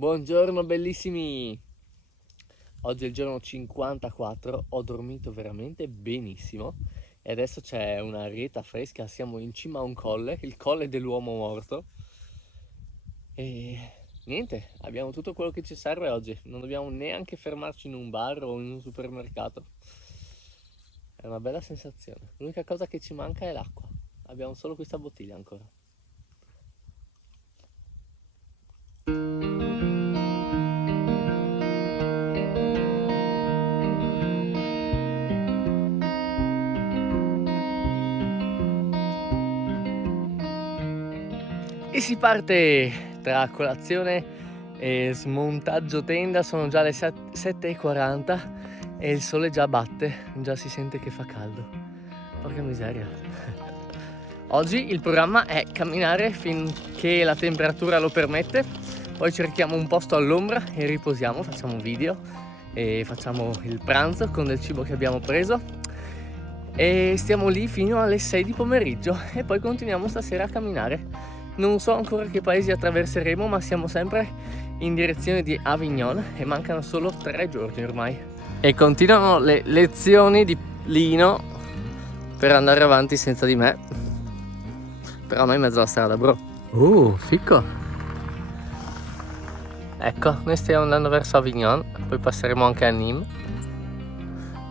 Buongiorno bellissimi! Oggi è il giorno 54, ho dormito veramente benissimo e adesso c'è una arietta fresca, siamo in cima a un colle, il colle dell'uomo morto e niente, abbiamo tutto quello che ci serve oggi, non dobbiamo neanche fermarci in un bar o in un supermercato. È una bella sensazione, l'unica cosa che ci manca è l'acqua, abbiamo solo questa bottiglia ancora. E si parte tra colazione e smontaggio tenda, sono già le 7:40 e il sole già batte, già si sente che fa caldo. Porca miseria. Oggi il programma è camminare finché la temperatura lo permette, poi cerchiamo un posto all'ombra e riposiamo, facciamo un video e facciamo il pranzo con del cibo che abbiamo preso e stiamo lì fino alle 6 di pomeriggio e poi continuiamo stasera a camminare. Non so ancora che paesi attraverseremo, ma siamo sempre in direzione di Avignon e mancano solo 3 giorni ormai. E continuano le lezioni di Lino per andare avanti senza di me. Però noi in mezzo alla strada, bro. Ficco. Ecco, noi stiamo andando verso Avignon, poi passeremo anche a Nîmes.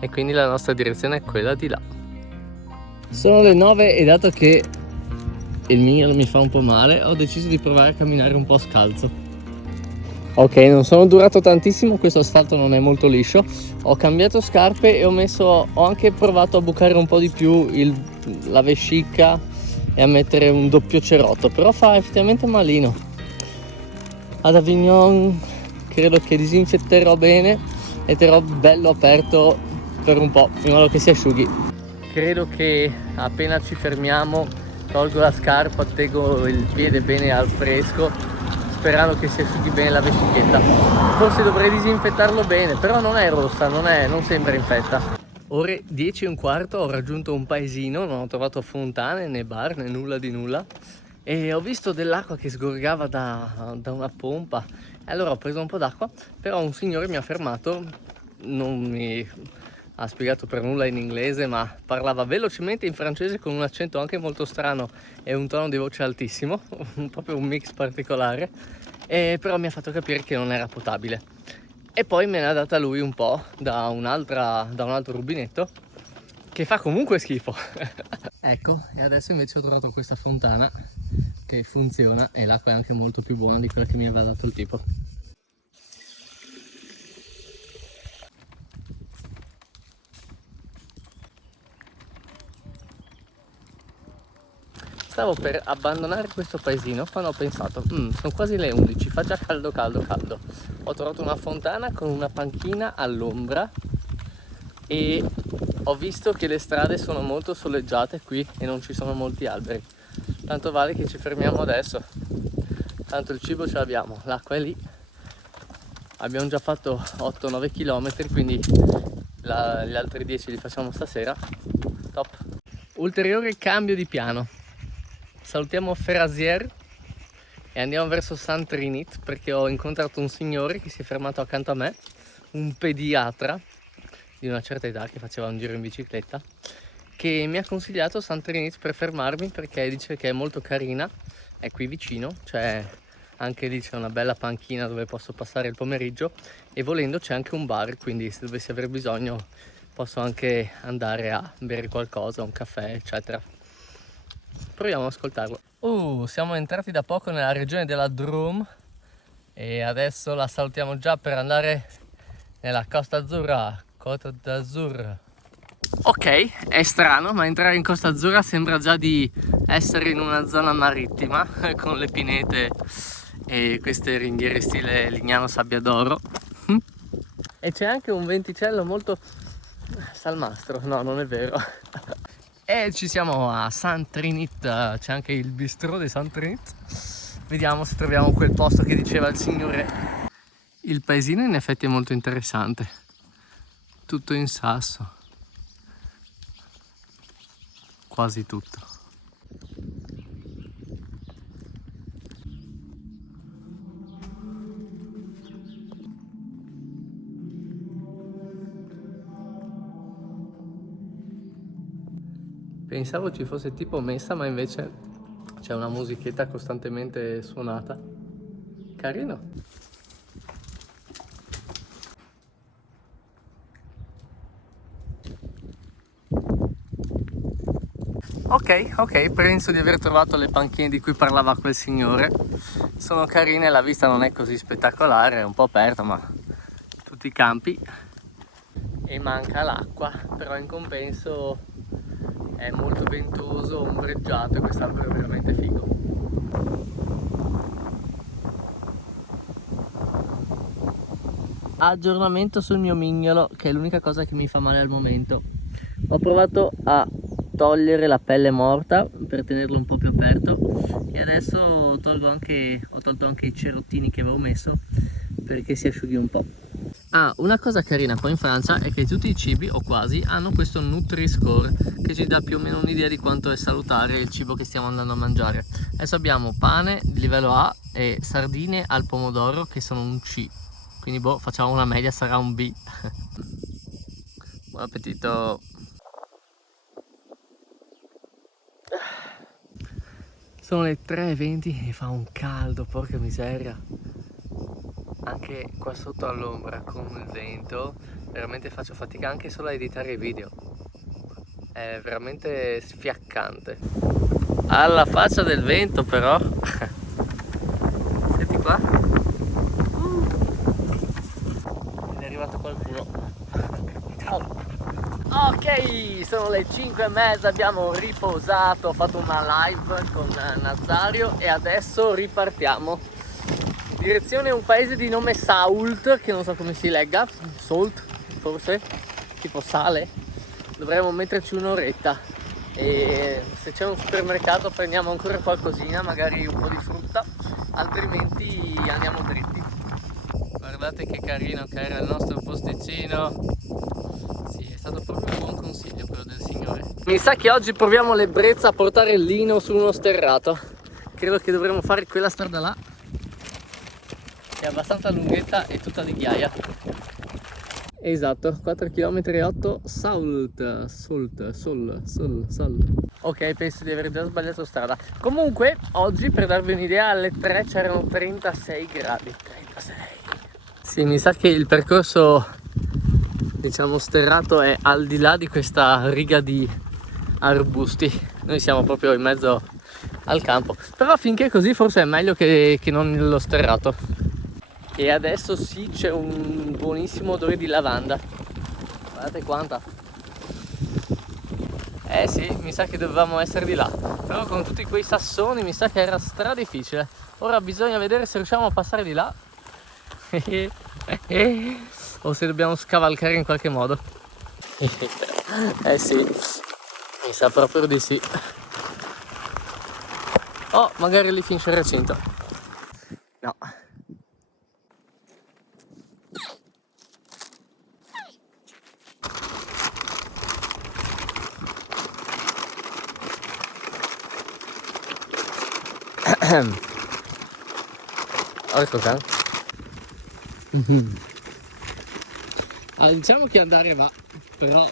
E quindi la nostra direzione è quella di là. Sono le 9 e dato che il mio mi fa un po' male, ho deciso di provare a camminare un po' scalzo. Ok, non sono durato tantissimo, questo asfalto non è molto liscio. Ho cambiato scarpe e ho anche provato a bucare un po' di più la vescica e a mettere un doppio cerotto, però fa effettivamente malino. Ad Avignon credo che disinfetterò bene e terrò bello aperto per un po', in modo che si asciughi. Credo che appena ci fermiamo tolgo la scarpa, tengo il piede bene al fresco, sperando che si asciughi bene la vescichetta. Forse dovrei disinfettarlo bene, però non è rossa, non sembra infetta. Ore 10:15, ho raggiunto un paesino, non ho trovato fontane, né bar, né nulla di nulla. E ho visto dell'acqua che sgorgava da una pompa. E allora ho preso un po' d'acqua, però un signore mi ha fermato, non mi ha spiegato per nulla in inglese, ma parlava velocemente in francese con un accento anche molto strano e un tono di voce altissimo, proprio un mix particolare, e però mi ha fatto capire che non era potabile. E poi me ne ha data lui un po' da un altro rubinetto, che fa comunque schifo. Ecco, e adesso invece ho trovato questa fontana che funziona e l'acqua è anche molto più buona di quella che mi aveva dato il tipo. Stavo per abbandonare questo paesino quando ho pensato, sono quasi le 11, fa già caldo. Ho trovato una fontana con una panchina all'ombra e ho visto che le strade sono molto soleggiate qui e non ci sono molti alberi. Tanto vale che ci fermiamo adesso. Tanto il cibo ce l'abbiamo, l'acqua è lì. Abbiamo già fatto 8-9 km, quindi gli altri 10 li facciamo stasera. Top. Ulteriore cambio di piano. Salutiamo Ferrazier e andiamo verso Saint-Trinit perché ho incontrato un signore che si è fermato accanto a me, un pediatra di una certa età che faceva un giro in bicicletta, che mi ha consigliato Saint-Trinit per fermarmi perché dice che è molto carina, è qui vicino, cioè anche lì c'è una bella panchina dove posso passare il pomeriggio e volendo c'è anche un bar, quindi se dovessi aver bisogno posso anche andare a bere qualcosa, un caffè eccetera. Proviamo ad ascoltarlo. Siamo entrati da poco nella regione della Drôme e adesso la salutiamo già per andare nella Costa Azzurra, Côte d'Azur. Ok, è strano, ma entrare in Costa Azzurra sembra già di essere in una zona marittima con le pinete e queste ringhiere stile Lignano Sabbiadoro. E c'è anche un venticello molto salmastro, no, non è vero. E ci siamo a Saint-Trinit, c'è anche il bistrò di Saint-Trinit. Vediamo se troviamo quel posto che diceva il signore. Il paesino in effetti è molto interessante, tutto in sasso, quasi tutto. Pensavo ci fosse tipo messa, ma invece c'è una musichetta costantemente suonata. Carino. Ok, penso di aver trovato le panchine di cui parlava quel signore. Sono carine, la vista non è così spettacolare, è un po' aperta, ma tutti i campi. E manca l'acqua, però in compenso è molto ventoso, ombreggiato e quest'albero è veramente figo. Aggiornamento sul mio mignolo, che è l'unica cosa che mi fa male al momento. Ho provato a togliere la pelle morta per tenerlo un po' più aperto e adesso ho tolto anche i cerottini che avevo messo perché si asciughi un po'. Una cosa carina qua in Francia è che tutti i cibi, o quasi, hanno questo Nutri-Score che ci dà più o meno un'idea di quanto è salutare il cibo che stiamo andando a mangiare. Adesso abbiamo pane di livello A e sardine al pomodoro che sono un C, quindi boh, facciamo una media, sarà un B. Buon appetito! Sono le 3:20 e fa un caldo, porca miseria. Anche qua sotto all'ombra con il vento veramente faccio fatica anche solo a editare i video, è veramente sfiaccante. Alla faccia del vento però. Senti qua, è arrivato qualcuno. Ciao. Ok, sono le 5:30, abbiamo riposato, ho fatto una live con Nazario e adesso ripartiamo. Direzione un paese di nome Sault, che non so come si legga, Salt forse, tipo sale. Dovremmo metterci un'oretta e se c'è un supermercato prendiamo ancora qualcosina, magari un po' di frutta, altrimenti andiamo dritti. Guardate che carino che era il nostro posticino. Sì, è stato proprio un buon consiglio quello del signore. Mi sa che oggi proviamo l'ebbrezza a portare il lino su uno sterrato. Credo che dovremmo fare quella strada là, è abbastanza lunghetta e tutta di ghiaia. Esatto, 4,8 km Sol. Ok, penso di aver già sbagliato strada. Comunque oggi, per darvi un'idea, alle 3 c'erano 36 gradi. 36. Sì, mi sa che il percorso, diciamo, sterrato è al di là di questa riga di arbusti. Noi siamo proprio in mezzo al campo, però finché è così forse è meglio che non nello sterrato. E adesso sì, c'è un buonissimo odore di lavanda. Guardate quanta. Eh sì, mi sa che dovevamo essere di là, però con tutti quei sassoni mi sa che era stra difficile. Ora bisogna vedere se riusciamo a passare di là o se dobbiamo scavalcare in qualche modo. Eh sì, mi sa proprio di sì. Oh, magari lì finisce il recinto. No. Allora, diciamo che andare va, però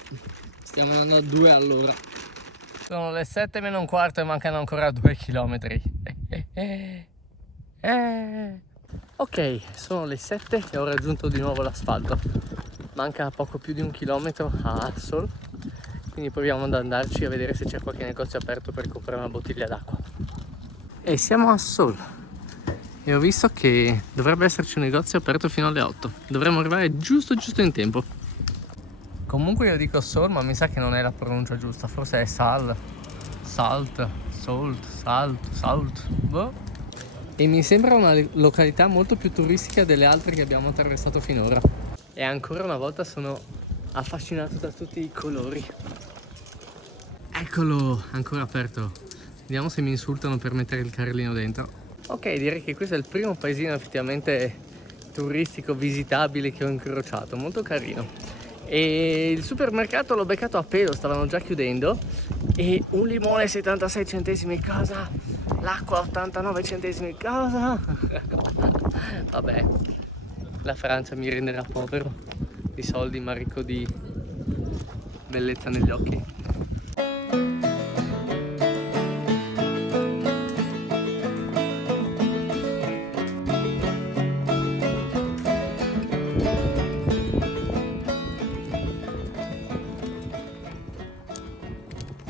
stiamo andando a 2 all'ora. Sono le 7 meno un quarto e mancano ancora 2 chilometri. Ok, sono le 7 e ho raggiunto di nuovo l'asfalto. Manca poco più di 1 chilometro a Assol, quindi proviamo ad andarci a vedere se c'è qualche negozio aperto per comprare una bottiglia d'acqua. E siamo a Assol e ho visto che dovrebbe esserci un negozio aperto fino alle 8. Dovremmo arrivare giusto in tempo. Comunque io dico Sol, ma mi sa che non è la pronuncia giusta, forse è Salt, boh. E mi sembra una località molto più turistica delle altre che abbiamo attraversato finora. E ancora una volta sono affascinato da tutti i colori. Eccolo, ancora aperto. Vediamo se mi insultano per mettere il carrellino dentro. Ok, direi che questo è il primo paesino effettivamente turistico visitabile che ho incrociato, molto carino. E il supermercato l'ho beccato a pelo, stavano già chiudendo. E un limone 76 centesimi, cosa? L'acqua 89 centesimi, cosa? Vabbè, la Francia mi renderà povero di soldi ma ricco di bellezza negli occhi.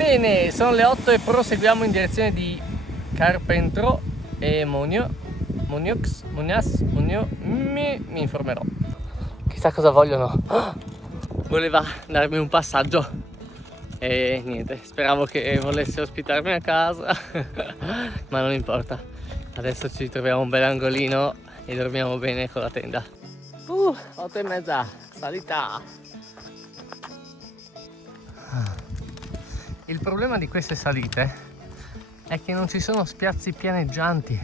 Bene, sono le 8 e proseguiamo in direzione di Carpentro e mi informerò. Chissà cosa vogliono. Voleva darmi un passaggio e niente, speravo che volesse ospitarmi a casa, ma non importa. Adesso ci troviamo un bel angolino e dormiamo bene con la tenda. 8:30, salita. Il problema di queste salite è che non ci sono spiazzi pianeggianti,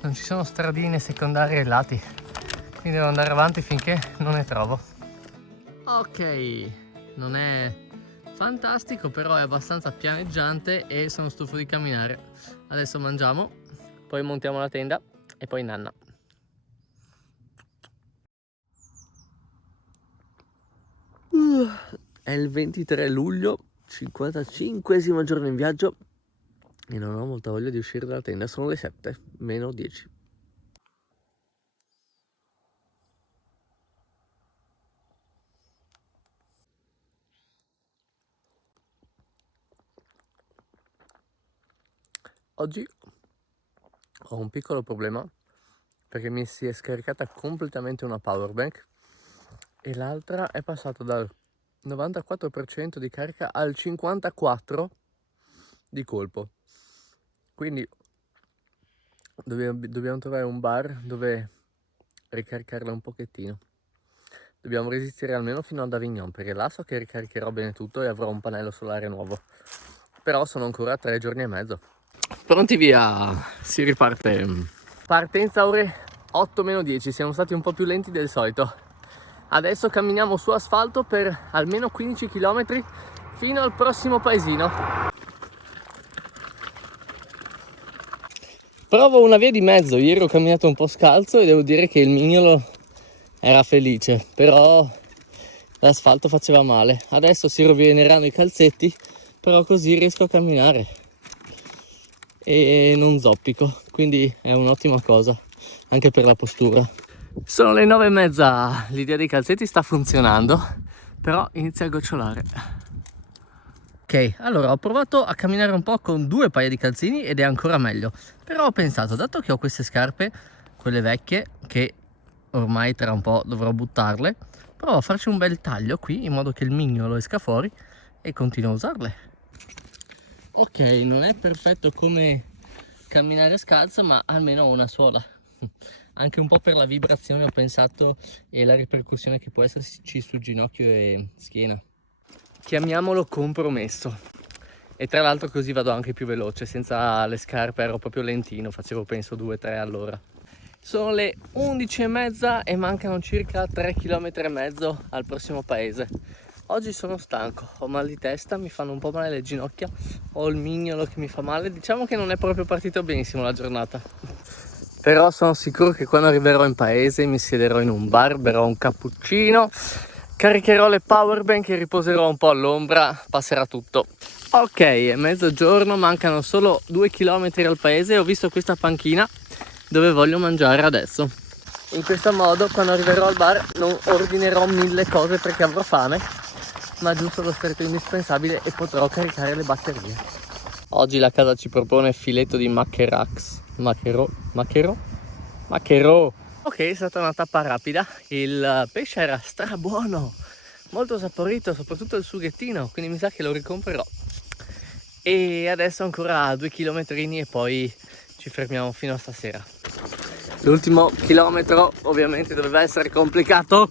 non ci sono stradine secondarie ai lati, quindi devo andare avanti finché non ne trovo. Ok, non è fantastico, però è abbastanza pianeggiante e sono stufo di camminare. Adesso mangiamo, poi montiamo la tenda e poi nanna. È il 23 luglio, 55esimo giorno in viaggio e non ho molta voglia di uscire dalla tenda. Sono le 7, meno 10. Oggi ho un piccolo problema perché mi si è scaricata completamente una power bank e l'altra è passata dal 94% di carica al 54% di colpo. Quindi dobbiamo trovare un bar dove ricaricarla un pochettino. Dobbiamo resistere almeno fino ad Avignon, perché là so che ricaricherò bene tutto e avrò un pannello solare nuovo. Però sono ancora 3 giorni e mezzo. Pronti via, si riparte. Partenza ore 8:10, siamo stati un po' più lenti del solito. Adesso camminiamo su asfalto per almeno 15 km fino al prossimo paesino. Provo una via di mezzo, ieri ho camminato un po' scalzo e devo dire che il mignolo era felice, però l'asfalto faceva male. Adesso si rovineranno i calzetti, però così riesco a camminare e non zoppico, quindi è un'ottima cosa anche per la postura. Sono le 9:30, l'idea dei calzetti sta funzionando, però inizia a gocciolare. Ok, allora ho provato a camminare un po' con 2 paia di calzini ed è ancora meglio, però ho pensato, dato che ho queste scarpe, quelle vecchie, che ormai tra un po' dovrò buttarle, provo a farci un bel taglio qui in modo che il mignolo esca fuori e continuo a usarle. Ok, non è perfetto come camminare scalza, ma almeno ho una suola. Anche un po' per la vibrazione ho pensato e la ripercussione che può esserci su ginocchio e schiena. Chiamiamolo compromesso. E tra l'altro così vado anche più veloce, senza le scarpe ero proprio lentino, facevo penso 2-3 all'ora. Sono le 11:30 e mancano circa 3,5 km al prossimo paese. Oggi sono stanco, ho mal di testa, mi fanno un po' male le ginocchia, ho il mignolo che mi fa male, diciamo che non è proprio partito benissimo la giornata. Però sono sicuro che quando arriverò in paese mi siederò in un bar, berrò un cappuccino, caricherò le power bank e riposerò un po' all'ombra, passerà tutto. Ok, è mezzogiorno, mancano solo 2 km al paese e ho visto questa panchina dove voglio mangiare adesso. In questo modo quando arriverò al bar non ordinerò 1000 cose perché avrò fame, ma giusto lo stretto indispensabile e potrò caricare le batterie. Oggi la casa ci propone filetto di maccherò. Ok, è stata una tappa rapida, il pesce era strabuono, molto saporito, soprattutto il sughettino, quindi mi sa che lo ricomprerò. E adesso ancora 2 chilometrini e poi ci fermiamo fino a stasera. L'ultimo chilometro ovviamente doveva essere complicato.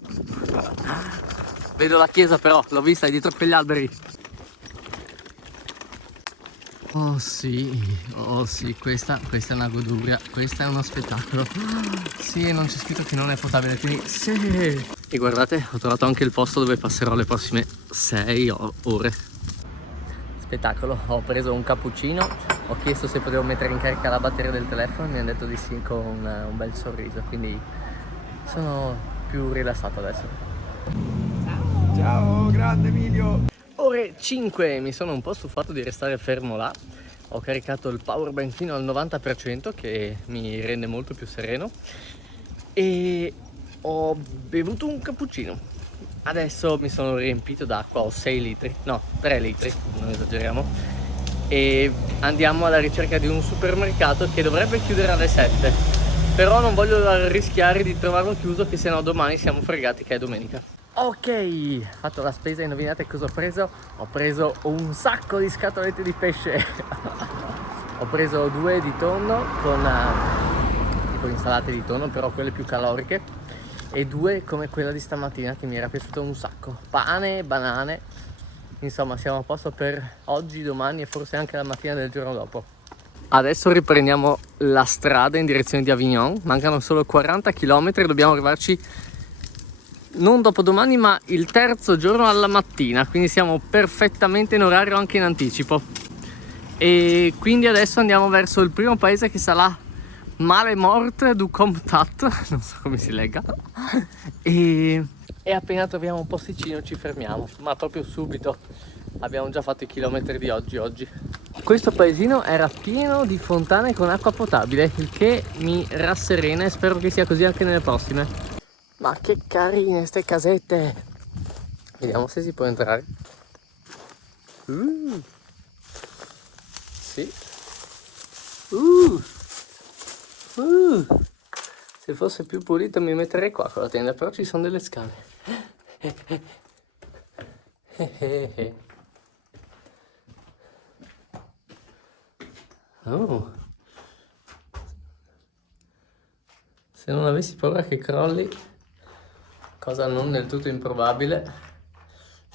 Vedo la chiesa però, l'ho vista, è dietro quegli alberi. Oh sì, questa è una goduria, questo è uno spettacolo. Sì, e non c'è scritto che non è potabile, quindi sì. E guardate, ho trovato anche il posto dove passerò le prossime 6 ore. Spettacolo, ho preso un cappuccino, ho chiesto se potevo mettere in carica la batteria del telefono e mi hanno detto di sì con un bel sorriso, quindi sono più rilassato adesso. Ciao, grande Emilio! Ore 5, mi sono un po' stufato di restare fermo là, ho caricato il power bank fino al 90% che mi rende molto più sereno e ho bevuto un cappuccino. Adesso mi sono riempito d'acqua, ho 6 litri, no 3 litri, non esageriamo, e andiamo alla ricerca di un supermercato che dovrebbe chiudere alle 7, però non voglio rischiare di trovarlo chiuso, che sennò domani siamo fregati che è domenica. Ok, fatto la spesa, indovinate cosa ho preso? Ho preso un sacco di scatolette di pesce. Ho preso 2 di tonno con tipo insalate di tonno, però quelle più caloriche, e 2 come quella di stamattina che mi era piaciuta un sacco. Pane, banane, insomma siamo a posto per oggi, domani e forse anche la mattina del giorno dopo. Adesso riprendiamo la strada in direzione di Avignon, mancano solo 40 km e dobbiamo arrivarci non dopodomani ma il terzo giorno alla mattina, quindi siamo perfettamente in orario anche in anticipo. E quindi adesso andiamo verso il primo paese che sarà Mare-Mort du Comtat, non so come si legga, e appena troviamo un posticino ci fermiamo, ma proprio subito. Abbiamo già fatto i chilometri di oggi. Questo paesino era pieno di fontane con acqua potabile, il che mi rasserena e spero che sia così anche nelle prossime. Ma che carine ste casette! Vediamo se si può entrare. Sì. Se fosse più pulito mi metterei qua con la tenda, però ci sono delle scale. Oh. Se non avessi paura che crolli, cosa non del tutto improbabile,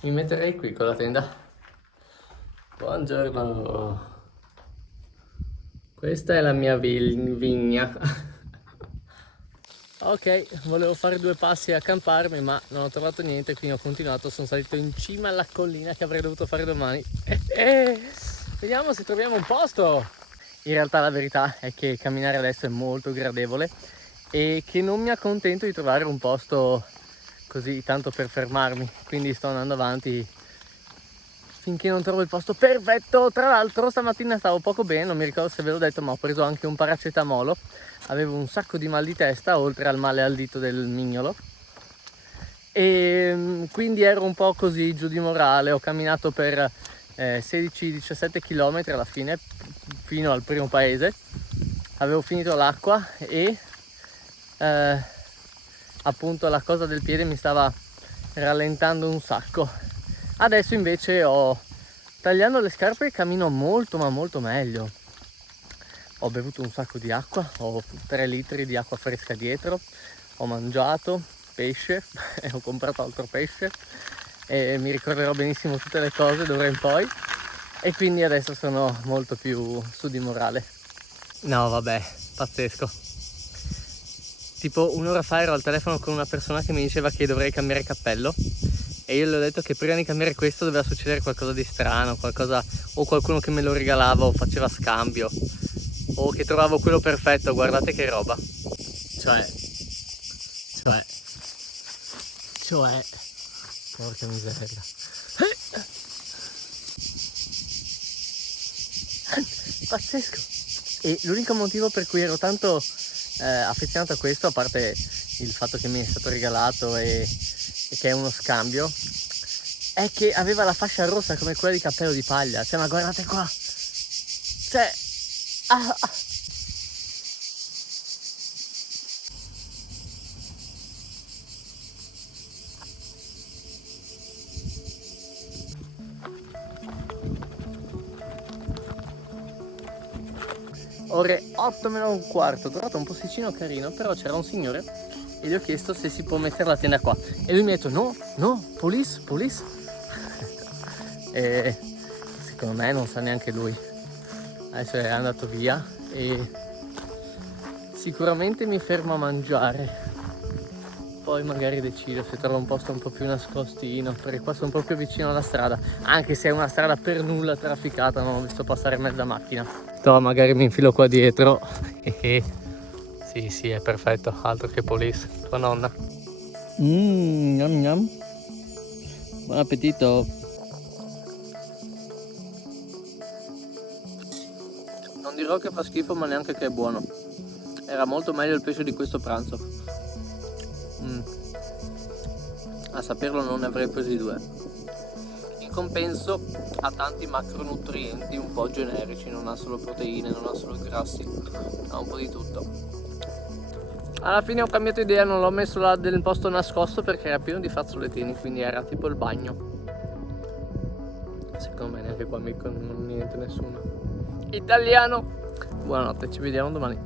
mi metterei qui con la tenda. Buongiorno. Questa è la mia vigna. Ok, volevo fare 2 passi a accamparmi, ma non ho trovato niente, quindi ho continuato, sono salito in cima alla collina che avrei dovuto fare domani. Vediamo se troviamo un posto. In realtà la verità è che camminare adesso è molto gradevole e che non mi accontento di trovare un posto così tanto per fermarmi, quindi sto andando avanti finché non trovo il posto perfetto. Tra l'altro stamattina stavo poco bene, non mi ricordo se ve l'ho detto, ma ho preso anche un paracetamolo. Avevo un sacco di mal di testa, oltre al male al dito del mignolo, e quindi ero un po' così giù di morale. Ho camminato per 16-17 km alla fine, fino al primo paese. Avevo finito l'acqua e appunto la cosa del piede mi stava rallentando un sacco. Adesso invece tagliando le scarpe cammino molto ma molto meglio. Ho bevuto un sacco di acqua, ho 3 litri di acqua fresca dietro, ho mangiato pesce e ho comprato altro pesce e mi ricorderò benissimo tutte le cose d'ora in poi, e quindi adesso sono molto più su di morale. No vabbè, pazzesco. Tipo un'ora fa ero al telefono con una persona che mi diceva che dovrei cambiare cappello e io le ho detto che prima di cambiare questo doveva succedere qualcosa di strano, qualcosa, o qualcuno che me lo regalava o faceva scambio, o che trovavo quello perfetto. Guardate che roba. Cioè, porca miseria. Pazzesco. E l'unico motivo per cui ero tanto affezionato a questo, a parte il fatto che mi è stato regalato e che è uno scambio, è che aveva la fascia rossa come quella di cappello di paglia. Cioè, ma guardate qua. Cioè, ore 8 meno un quarto, ho trovato un posticino carino, però c'era un signore e gli ho chiesto se si può mettere la tenda qua e lui mi ha detto no, police. E secondo me non sa neanche lui. Adesso è andato via e sicuramente mi fermo a mangiare, poi magari decido se trovo un posto un po' più nascostino, perché qua sono proprio vicino alla strada, anche se è una strada per nulla trafficata, non ho visto passare mezza macchina. No, magari mi infilo qua dietro. Sì, è perfetto, altro che police, tua nonna. Gnam. Buon appetito. Non dirò che fa schifo, ma neanche che è buono. Era molto meglio il pesce di questo pranzo. A saperlo non ne avrei presi 2. In compenso ha tanti macronutrienti un po' generici, non ha solo proteine, non ha solo grassi, ha un po' di tutto. Alla fine ho cambiato idea, non l'ho messo là del posto nascosto perché era pieno di fazzolettini, quindi era tipo il bagno. Secondo me neanche qua non niente nessuno. Italiano! Buonanotte, ci vediamo domani.